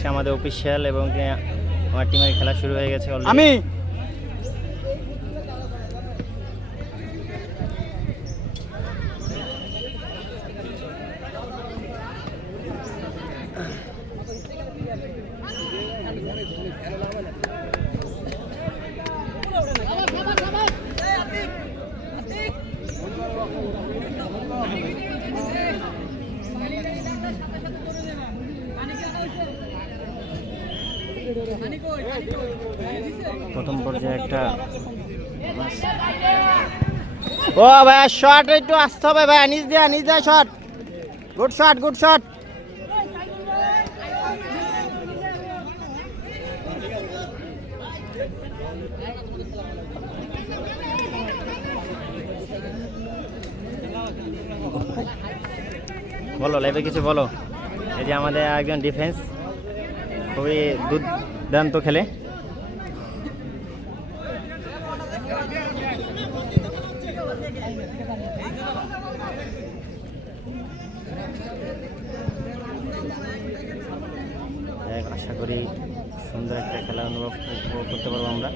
আজকে আমাদের অফিসিয়াল এবং আমার টিমের খেলা শুরু হয়ে গেছে অলরেডি। আমি প্রথম পর্যায়ে একটা ও ভাই শট একটু আসতে হবে ভাই, নিচ দিয়ে শট, গুড শট। বলো লাইভে কিছু বলো। এই যে আমাদের একজন ডিফেন্স খুবই দুর্দান্ত খেলে। আশা করি সুন্দর একটা খেলা উপভোগ করতে পারবো আমরা।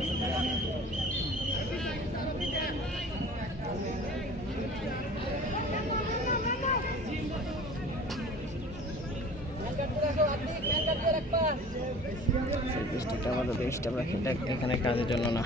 এখানে কাজের জন্য না।